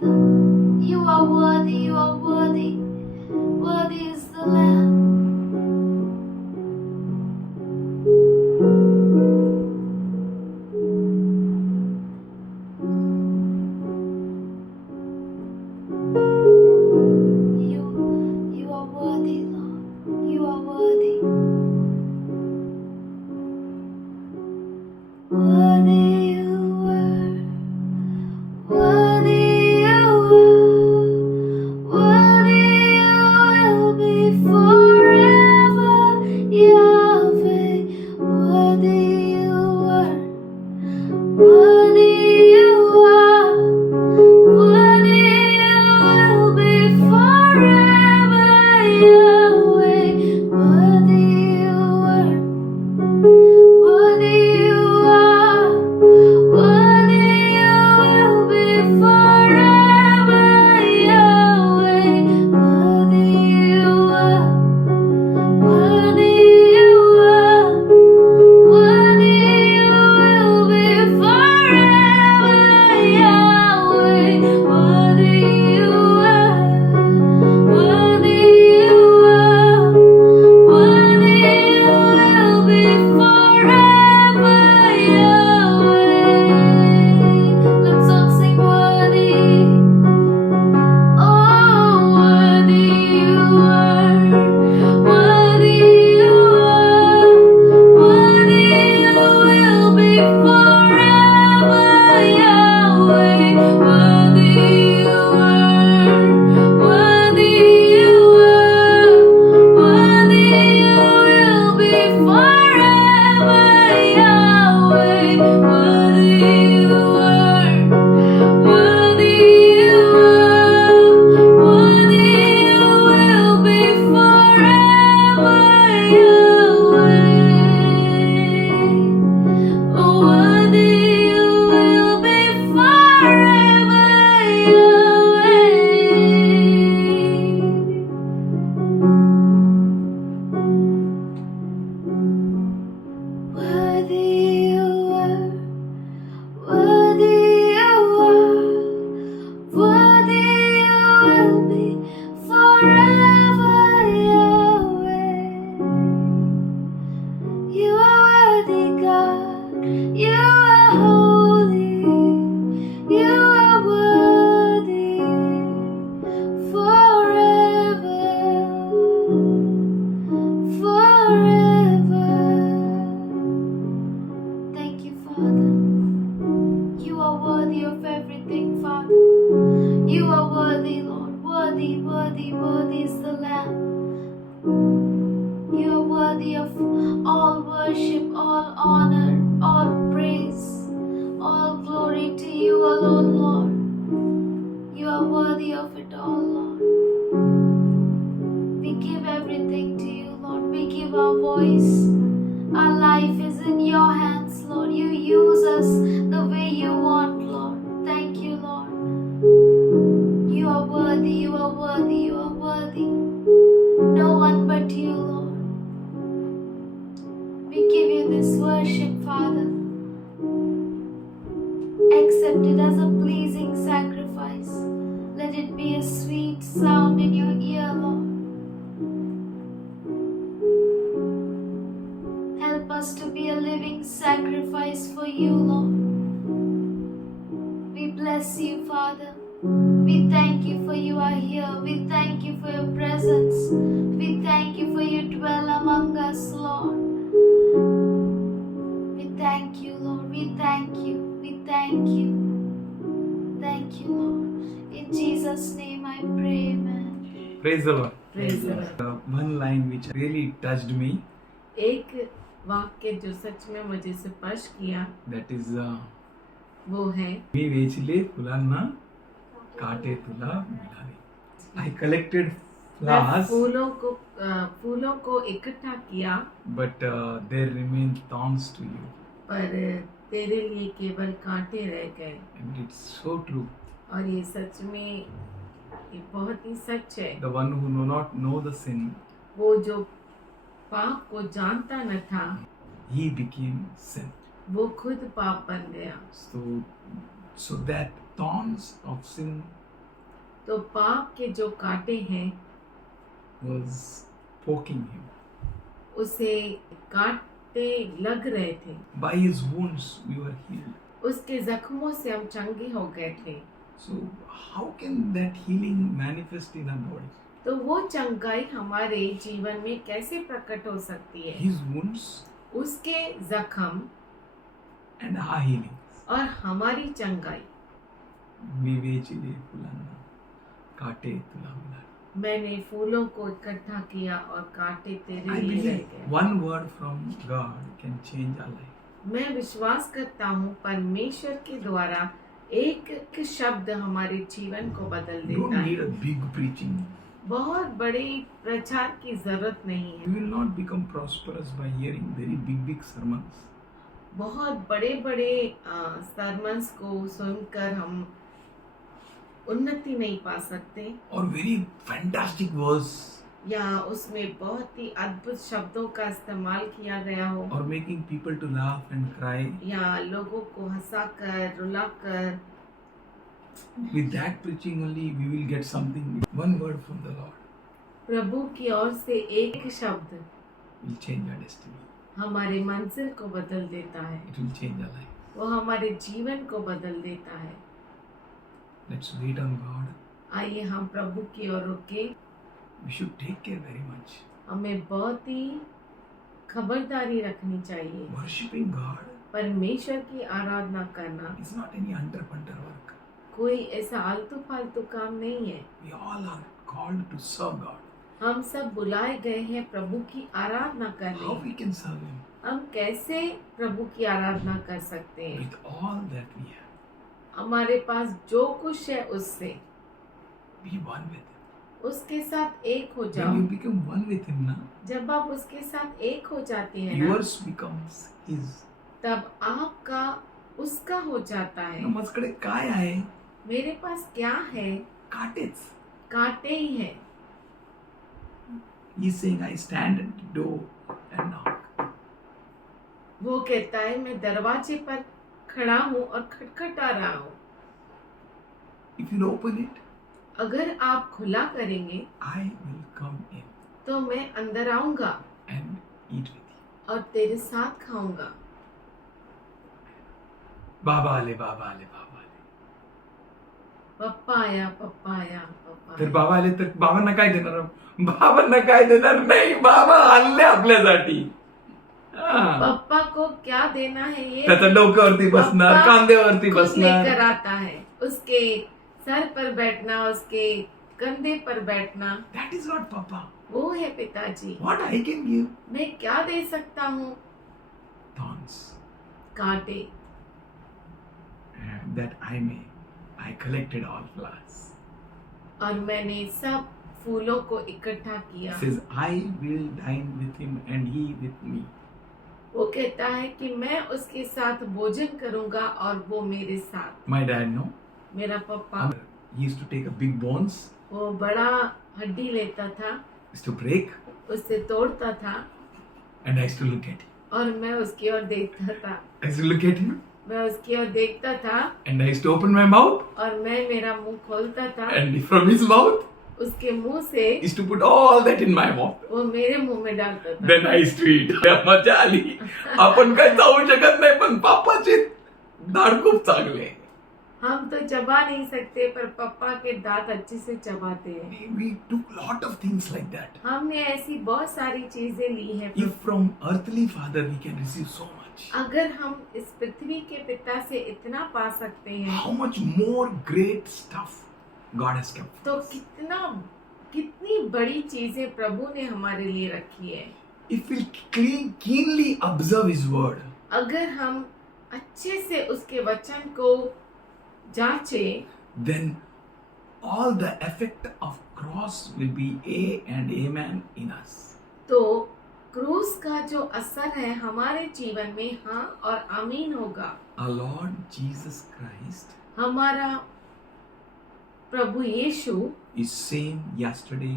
Father. You are worthy, you are worthy. Worthy is the Lamb. You are worthy, Lord. You are worthy. Worthy you were. Worthy you are. Worthy you will be forever, Yahweh. Worthy you were. Worthy you are. Worthy you will be forever, Yahweh. Worthy you were. Worthy you are. Worthy you will be forever, Yahweh. Worthy you are. Worthy you are. Worthy you will be forever, Yahweh. Worthy you are. Worthy you are. Worthy you will be forever, Yahweh. Let's all sing worthy. Oh, worthy you are. Worthy you are. Worthy you will be forever, Yahweh. Worthy you are. Worthy you are. Worthy you will be forever, Yahweh. Worthy you are. Worthy you are. Worthy you will be forever, Yahweh. Oh, worthy you will be forever, Yahweh. Worthy you are. Worthy you are. Worthy you will be forever, Yahweh. You are worthy, God. You are holy. You are worthy forever. Forever. Thank you, Father. You are worthy of everything, Father. You are worthy, Lord. Worthy, worthy, worthy is the Lamb. You are worthy of all worship, all honor, all praise, all glory to you alone, Lord. You are worthy of it all, Lord. We give everything to you, Lord. We give our voice. Our life is in your hands, Lord. You use us the way you want, Lord. Thank you, Lord. You are worthy, you are worthy, you are worthy. No one but you, Lord. We give you this worship, Father. Accept it as a pleasing sacrifice. Let it be a sweet sound in your ear, Lord. Help us to be a living sacrifice for you, Lord. We bless you, Father. We thank you for you are here. We thank you for your presence. We thank you for you dwell among us, Lord. We thank you, Lord. We thank you. We thank you. Thank you, Lord. In Jesus' name I pray, amen. Praise the Lord. Praise the Lord. One line which really touched me, एक वाक्य जो सच में मुझे स्पर्श किया that is वो है मी वेचले फुलांना काटे तुला मिळाले. I collected मैं flowers, फूलों को इकट्ठा किया but there remain thorns to you. पर तेरे लिए केवल कांटे रह गए. And it's so true. और ये सच में ये बहुत ही सच है. The one who do not know the sin, वो जो पाप को जानता न था he became sin. वो खुद पाप बन गया. So that thorns of sin तो पाप के जो कांटे हैं was poking him. उसे कांटे लग रहे थे। By his wounds we were healed. उसके जख्मों से हम चंगे हो गए थे। So how can that healing manifest in our body? तो वो चंगाई हमारे जीवन में कैसे प्रकट हो सकती है? His wounds उसके जख्म and our healing. और हमारी चंगाई। विवेचिले फुलाना काटे तुला मिला. मैंने फूलों को इकट्ठा किया और कांटे तेरे I लिए रह believe गए। one word from God can change our life. मैं विश्वास करता हूँ परमेश्वर के द्वारा एक शब्द हमारे जीवन को बदल You don't देता need है। a big preaching. बहुत बड़े प्रचार की जरूरत नहीं You है। will not become prosperous by hearing very big sermons. बहुत बड़े बड़े सरमन्स को सुनकर हम उन्नति नहीं पा सकते, Or very fantastic verse. या उसमें बहुत ही अद्भुत शब्दों का इस्तेमाल किया गया हो, Or making people to laugh and cry. या लोगों को हंसाकर रुलाकर। With that preaching only we will get something. One word from the Lord प्रभु की ओर से एक शब्द will change our destiny. हमारे मंजिल को बदल देता है। It will change our life. वो हमारे जीवन को बदल देता है। Let's wait on God. आइए हम प्रभु की ओर रुके। We should take care very much. हमें बहुत ही खबरदारी रखनी चाहिए। Worshipping God परमेश्वर की आराधना करना is not any under-punter work. कोई ऐसा आलतू फालतू काम नहीं है। We all are called to serve God. हम सब बुलाए गए हैं प्रभु की आराधना How करने। we can serve Him? हम कैसे प्रभु की आराधना कर सकते हैं? With all that we have. हमारे पास जो कुछ है उससे Be one with Him. उसके साथ एक हो When जाओ। you become one with Him now, जब आप उसके साथ एक हो जाते हैं ना, yours becomes His. तब आपका उसका हो जाता है। माझ्याकडे काय आहे? मेरे पास क्या है? काटेच. कांटे ही है। He's saying, I stand at the door and knock. वो कहता है मैं दरवाजे पर खड़ा हूँ और खटखटा रहा हूँ। If you'll open it, अगर आप खुला करेंगे I will come in तो मैं अंदर आऊंगा and eat with you. और तेरे साथ खाऊंगा। बाबा आले, बाबा आले, बाबा आले. पप्पा आया, पप्पा आया, पप्पा तर आया। बाबा आले तर बाबांना काय देणार? बाबांना काय देणार नाही. बाबा आणले आपल्यासाठी. हा. पप्पा को क्या देना है ये त्याच्या डोक्यावरती बसणार, पप्पा कांद्यावरती खुद बसणार. लेकर आता है। उसके सर पर बैठना, उसके कंधे पर बैठना, That is what Papa. वो है पिताजी। What I can give? मैं क्या दे सकता हूँ? Thorns. कांटे। And that I collected all flowers. और मैंने सब फूलों को इकट्ठा किया। Says, I will dine with him and he with me. वो कहता है कि मैं उसके साथ भोजन करूंगा और वो मेरे साथ। My dad, no? मेरा पप्पा He used to take a big bones, वो बड़ा हड्डी लेता था, used to break, उससे तोड़ता था and I used to look at him. और मैं उसकी ओर देखता था। I used to look at him, मैं उसकी ओर देखता था and I used to open my mouth, और मैं मेरा मुंह खोलता था। and from his mouth, उसके मुंह से he used to put all that in my mouth. वो मेरे मुंह में डालता था। Then I used to eat. मजा आली. आपण काय जाऊ शकत नाही, पण पापाचे दाढ खूप चांगले. हम तो चबा नहीं सकते पर पप्पा के दांत अच्छे से चबाते हैं। We took lot of things like that. हमने ऐसी बहुत सारी चीजें ली हैं। If from earthly father we can receive so much, अगर हम इस पृथ्वी के पिता से इतना पा सकते हैं how much more great stuff God has kept. तो कितनी बड़ी चीजें प्रभु ने हमारे लिए रखी है। If we keenly observe His word, अगर हम अच्छे से उसके वचन को जांचे, then all the effect of cross will be a and amen in us. तो क्रूस का जो असर है हमारे जीवन में हाँ और आमीन होगा। Our Lord Jesus Christ हमारा प्रभु यीशु is same yesterday,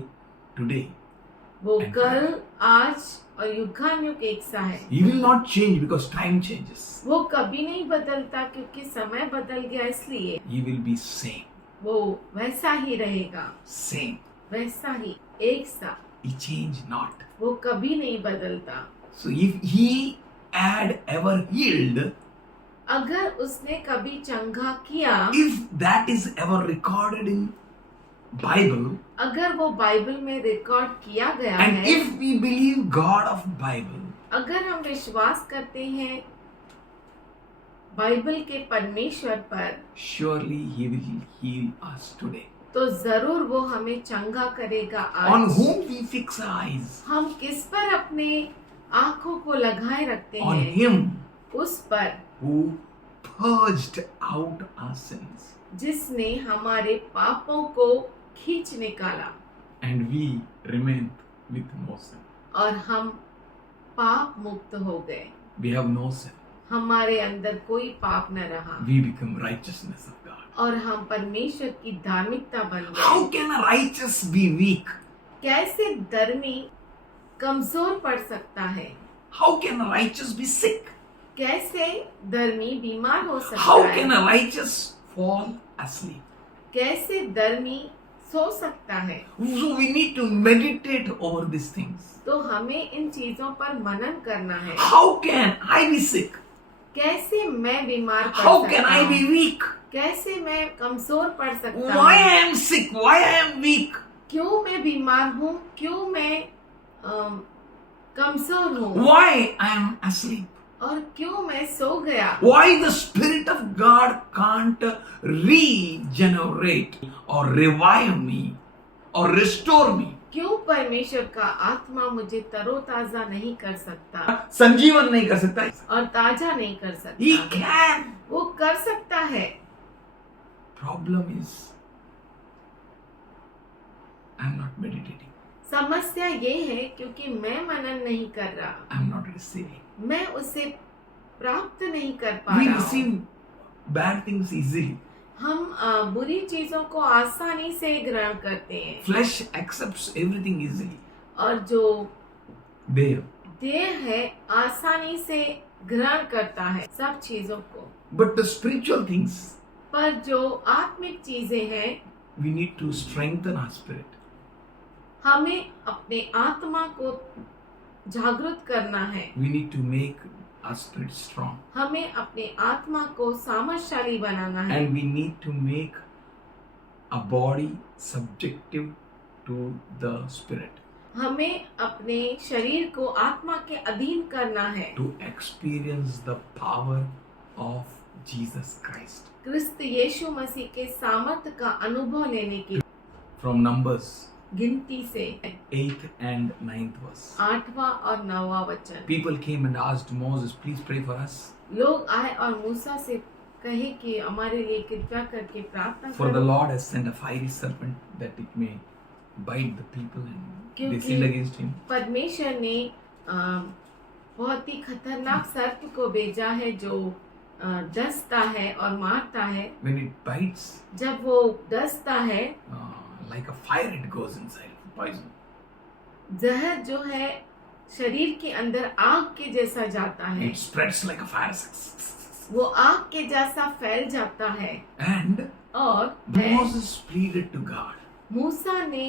today. वो And कल, आज और युगानुयुग एक सा है। He will not change because time changes. वो कभी नहीं बदलता क्योंकि समय बदल गया इसलिए। He will be same. वो वैसा ही रहेगा, same. वैसा ही, एक सा, He changed not. वो कभी नहीं बदलता। So if he had ever healed, अगर उसने कभी चंगा किया, if that is ever recorded in Bible, अगर वो बाइबल में रिकॉर्ड किया गया and है, if we believe God of Bible, अगर हम विश्वास करते हैं बाइबल के परमेश्वर पर, surely he will heal us today. तो जरूर वो हमें चंगा करेगा। On आज whom we fix our eyes? हम किस पर अपने आंखों को लगाए रखते On हैं? him उस पर who purged out our sins, जिसने हमारे पापों को खींच निकाला and we remain with no sin. और हम पाप मुक्त हो गए। We have no sin. हमारे अंदर कोई पाप न रहा We become righteousness of God. और हम परमेश्वर की धार्मिकता बन How गए। can a righteous be weak? कैसे धर्मी कमजोर पड़ सकता है? How can a righteous be sick? कैसे धर्मी बीमार हो सकता How है? can a righteous fall asleep? कैसे धर्मी सो सकता है? So we need to meditate over these things. तो हमें इन चीजों पर मनन करना है। How can I be sick? कैसे मैं बीमार पड़ How सकता can I be हूँ? weak? कैसे मैं कमजोर पड़ सकता Why हूँ? I am sick? Why I am weak? क्यों मैं बीमार हूँ? क्यों मैं कमजोर हूँ? Why I am asleep? और क्यों मैं सो गया? Why the Spirit of God can't regenerate or revive me or restore me? क्यों परमेश्वर का आत्मा मुझे तरोताजा नहीं कर सकता संजीवन नहीं कर सकता. और ताजा नहीं कर He सकता? can. वो कर सकता है। Problem is, I am not meditating. समस्या ये है क्योंकि मैं मनन नहीं कर रहा, I am not receiving. मैं उसे प्राप्त नहीं कर पा We रहा हूँ। receive bad things easily. हम बुरी चीजों को आसानी से ग्रहण करते हैं Flesh accepts everything easily. और जो There. देह है आसानी से ग्रहण करता है सब चीजों को, But the spiritual things, पर जो आत्मिक चीजें हैं we need to strengthen our spirit. हमें अपने आत्मा को जागृत करना है। We need to make our spirit strong. हमें अपने आत्मा को सामर्थशाली बनाना है And we need to make a body subjective to the spirit हमें अपने शरीर को आत्मा के अधीन करना है to experience the power of Jesus Christ. क्रिस्त यीशु मसीह के सामर्थ्य का अनुभव लेने की। From Numbers गिनती से 8th and 9th verse. 8वां और 9वां वचन। People came and asked Moses, please pray for us. लोग आए और मूसा से कहे कि हमारे लिए कृपया करके प्रार्थना For the करो Lord has sent a fiery serpent that it may bite the people and they क्योंकि sinned against him. परमेश्वर ने बहुत ही खतरनाक सर्प को भेजा है जो डसता है और मारता है। When it bites, जब वो डसता है like a fire it goes inside, poison. जहर जो है शरीर के अंदर आग के जैसा जाता है, It spreads like a fire. वो आग के जैसा फैल जाता है। And और Moses pleaded to God. मूसा ने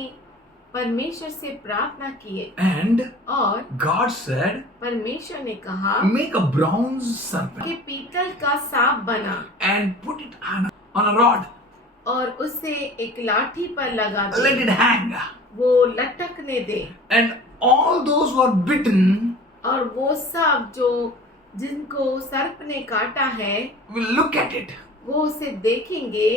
परमेश्वर से प्रार्थना किए And और God said, परमेश्वर ने कहा make a bronze serpent कि पीतल का सांप बना and put it on a rod. और उसे एक लाठी पर लगा दे, Let it hang. वो लटकने दे। And all those who are bitten और वो सब जो जिनको सर्प ने काटा है will look at it. वो उसे देखेंगे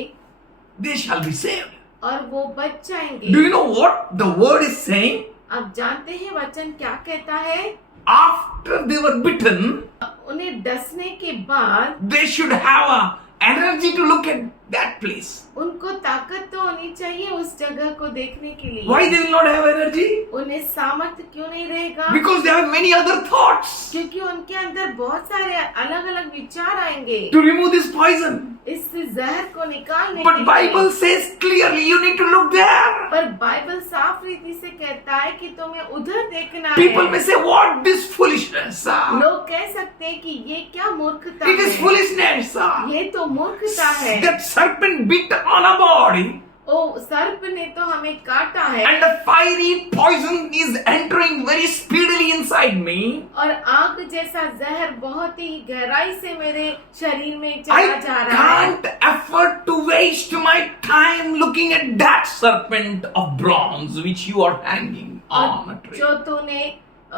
They shall be saved. और वो बच जाएंगे। Do you know what the word is saying? अब जानते हैं वचन क्या कहता है? After they were bitten, उन्हें डसने के बाद they should have a energy to look at that place. उनको ताकत तो होनी चाहिए उस जगह को देखने के लिए। Why they will not have energy? उन्हें सामर्थ्य क्यों नहीं रहेगा? Because they have many other thoughts क्योंकि उनके अंदर बहुत सारे अलग अलग विचार आएंगे to remove this poison. इस जहर को निकालने But के Bible लिए। says clearly you need to look there. पर बाइबल साफ रीति से कहता है कि तुम्हें उधर देखना People है। may say, what this foolishness? लोग कह सकते हैं कि ये क्या मूर्खता It is है, foolishness. ये तो मूर्खता है। That serpent bit on our body ओ सर्प ने तो हमें काटा है and the fiery poison is entering very speedily inside me. और आग जैसा जहर बहुत ही गहराई से मेरे शरीर में चला I जा रहा है। can't afford to waste my time looking at that serpent of bronze which you are hanging on a और tree. जो तूने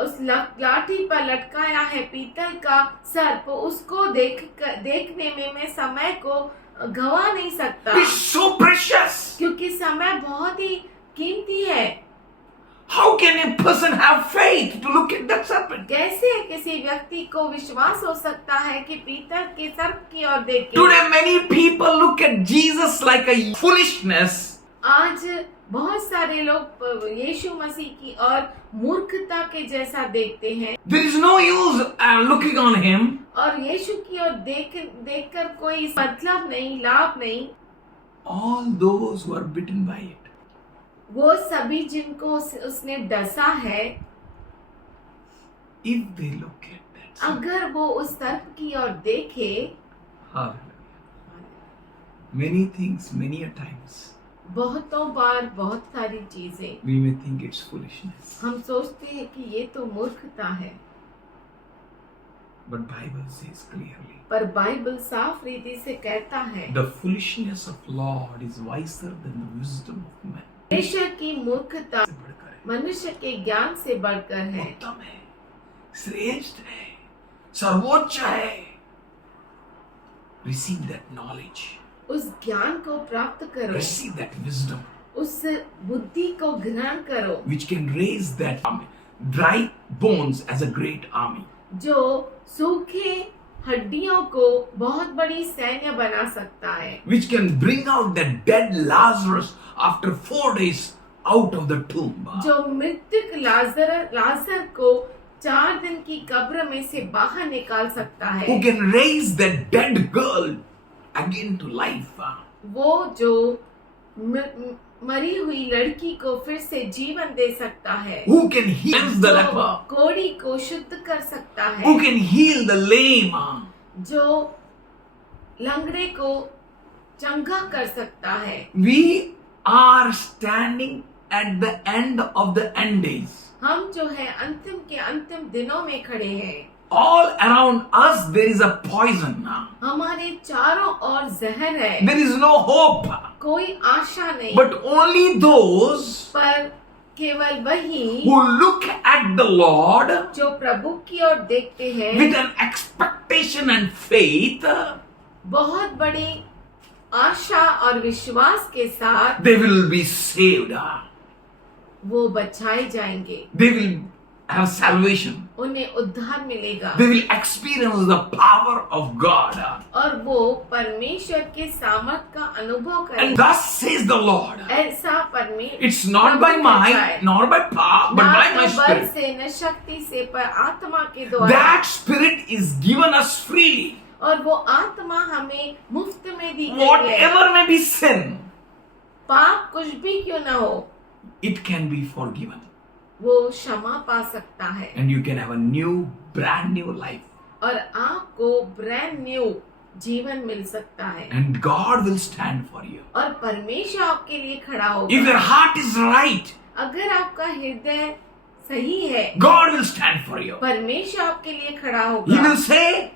उस लाठी पर लटकाया है पीतल का सर्प, उसको देखने में मैं समय को गवा नहीं सकता, It's so precious. क्योंकि समय बहुत ही कीमती है। How can a person have faith to look at that serpent? कैसे किसी व्यक्ति को विश्वास हो सकता है कि पीतल के सर्प की ओर देखे? Today many people look at Jesus like a foolishness. आज बहुत सारे लोग यीशु मसीह की ओर मूर्खता के जैसा देखते हैं There is no use looking on him. और यीशु की ओर देखकर कोई मतलब नहीं, लाभ नहीं। All those who are bitten by it. वो सभी जिनको उसने डसा है, If they look at that serpent. अगर वो उस सर्प की ओर देखे, Hallelujah. Many things, many a times, बहुतों बार बहुत सारी चीजें we may think it's foolishness. हम सोचते हैं कि ये तो मूर्खता है, But Bible says clearly, पर बाइबल साफ रीति से कहता है the foolishness of Lord is wiser than the wisdom of man. परमेश्वर की मूर्खता से बढ़कर है, मनुष्य के ज्ञान से बढ़कर है, उत्तम है, श्रेष्ठ है, सर्वोच्च है. Receive that knowledge. उस ज्ञान को प्राप्त करो, Receive that wisdom उस बुद्धि को ग्रहण करो which can raise that army, dry bones as a great army. जो सूखे हड्डियों को बहुत बड़ी सैन्य बना सकता है, Which can bring out that dead Lazarus after 4 days out of the tomb. जो मृतक लाजर को 4 दिन की कब्र में से बाहर निकाल सकता है, Who can raise that dead girl again to life. वो जो मरी हुई लड़की को फिर से जीवन दे सकता है, Who can heal the जो leper. कोढ़ी को शुद्ध कर सकता है, Who can heal the lame. जो लंगड़े को चंगा कर सकता है। We are standing at the end of the end days. हम जो है अंतिम के अंतिम दिनों में खड़े हैं। All around us there is a poison. हमारे चारों ओर जहर है, There is no hope. कोई आशा नहीं, But only those पर केवल वही who look at the Lord जो प्रभु की ओर देखते हैं with an expectation and faith, बहुत बड़ी आशा और विश्वास के साथ, they will be saved. वो बचाए जाएंगे, They will have salvation. उन्हें उद्धार मिलेगा They will experience the power of God. और वो परमेश्वर के सामर्थ का अनुभव And करेंगे। thus says the Lord. ऐसा परमेश्वर It's not by might, nor by power, but by my न बल spirit. से न शक्ति से पर आत्मा के द्वारा, That spirit is given us freely. और वो आत्मा हमें मुफ्त में दी गई है। Whatever may be sin, पाप कुछ भी क्यों न हो, it can be forgiven. वो क्षमा पा सकता है And you can have a new, brand new life. और आपको ब्रांड न्यू जीवन मिल सकता है, And God will stand for you. और परमेश्वर आपके लिए खड़ा If your होगा। heart is right, अगर आपका हृदय सही है, God will stand for you. परमेश्वर आपके लिए खड़ा He होगा। will say,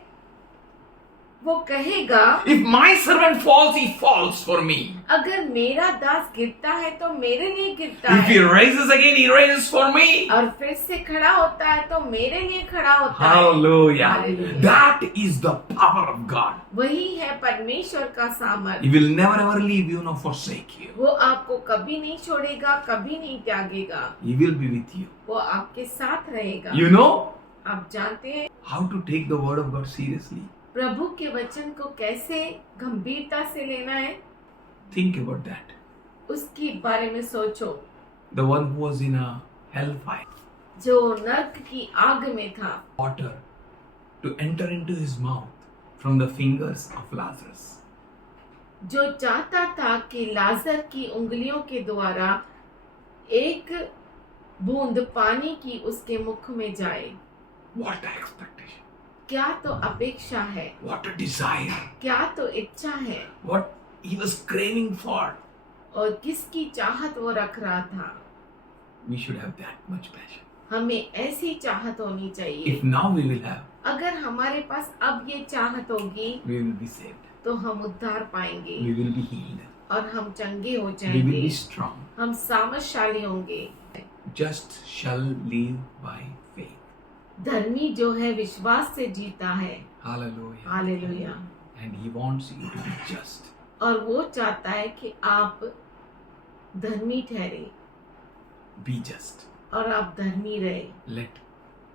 वो कहेगा, if my servant falls, he falls for me. अगर मेरा दास गिरता है तो मेरे लिए गिरता If he है, rises again, he rises for me. और फिर से खड़ा होता है तो मेरे लिए खड़ा होता है। Hallelujah. Hallelujah. That is the power of God. वही है परमेश्वर का He सामर्थ्य। will never ever leave you nor forsake you. वो आपको कभी नहीं छोड़ेगा, कभी नहीं त्यागेगा, He will be with you. वो आपके साथ रहेगा। You know आप जानते हैं how to take the word of God seriously. प्रभु के वचन को कैसे गंभीरता से लेना है, Think about that. उसके बारे में सोचो। The one who was in a hellfire, जो नरक की आग में था, water to enter into his mouth from the fingers of Lazarus. जो चाहता था कि लाजर की उंगलियों के द्वारा एक बूंद पानी की उसके मुख में जाए। What an expectation. क्या तो अपेक्षा है, What a desire. क्या तो इच्छा है, What he was craving for. और किसकी चाहत वो रख रहा था। We should have that much passion. हमें ऐसी चाहत होनी चाहिए। If now we will have, अगर हमारे पास अब ये चाहत होगी we will be saved. तो हम उद्धार पाएंगे We will be healed. और हम चंगे हो We will जाएंगे, be strong. हम सामर्थशाली होंगे। Just shall live by faith. धर्मी जो है विश्वास से जीता है। Hallelujah. Hallelujah. And he wants you to be just. और वो चाहता है कि आप धर्मी ठहरे Be just. और आप धर्मी रहे, Let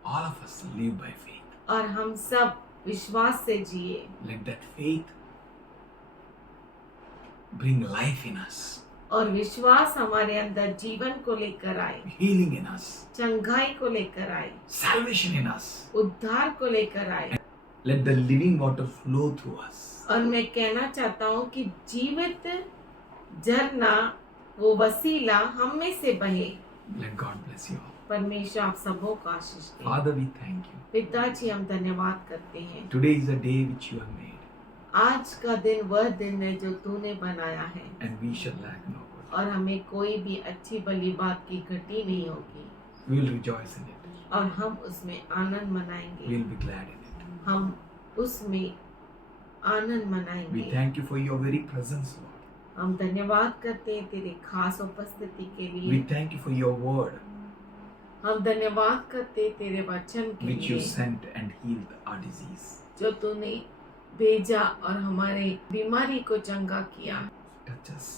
all of us live by faith. और हम सब विश्वास से जिए। Let that faith bring life in us, और विश्वास हमारे अंदर जीवन को लेकर आए, healing in us, चंगाई को लेकर आए, salvation in us. उद्धार को लेकर आए। Let the living water flow through us. और मैं कहना चाहता हूँ कि जीवित झरना वो वसीला हम में से बहे। Let God bless you all. परमेश्वर आप सबों को आशीष दे। Father, we thank you. पिताजी हम धन्यवाद करते हैं। Today is a day which you have made, आज का दिन वह दिन है जो तूने बनाया है, and we shall lack no good. और हमें कोई भी अच्छी भली बात की घटी नहीं होगी, We will rejoice in it. और हम उसमें आनंद We मनाएंगे। will be glad in it. हम उसमें आनंद We मनाएंगे। thank you for your very presence, Lord. हम धन्यवाद करते हैं तेरे खास उपस्थिति के We लिए। thank you for your word हम धन्यवाद करते हैं तेरे वचन के which you लिए sent and healed our disease. जो तूने भेजा और हमारे बीमारी को चंगा किया। Touch us,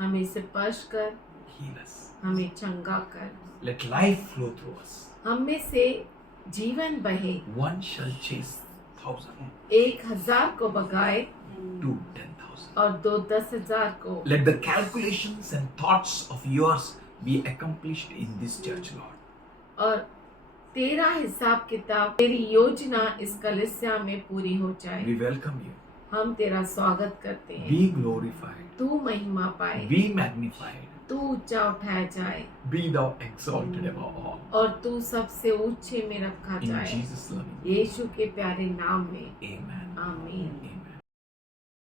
हमें स्पर्श कर, heal us. हमें चंगा कर। Let life flow through us. हम में से जीवन बहे, One shall chase 1,000, 1,000 को भगाए 2 10,000. और 2 10,000 को। Let the calculations and thoughts of yours be accomplished in this church, Lord. और तेरा हिसाब किताब, तेरी योजना इस कलीसिया में पूरी हो जाए। We welcome you. हम तेरा स्वागत करते हैं। Be glorified. तू महिमा पाए, Be magnified. तू ऊंचा उठाया जाए, Be thou exalted above all. और तू सबसे ऊंचे में रखा In जाए। Jesus' name. यीशु के प्यारे नाम में Amen. आमीन। Amen.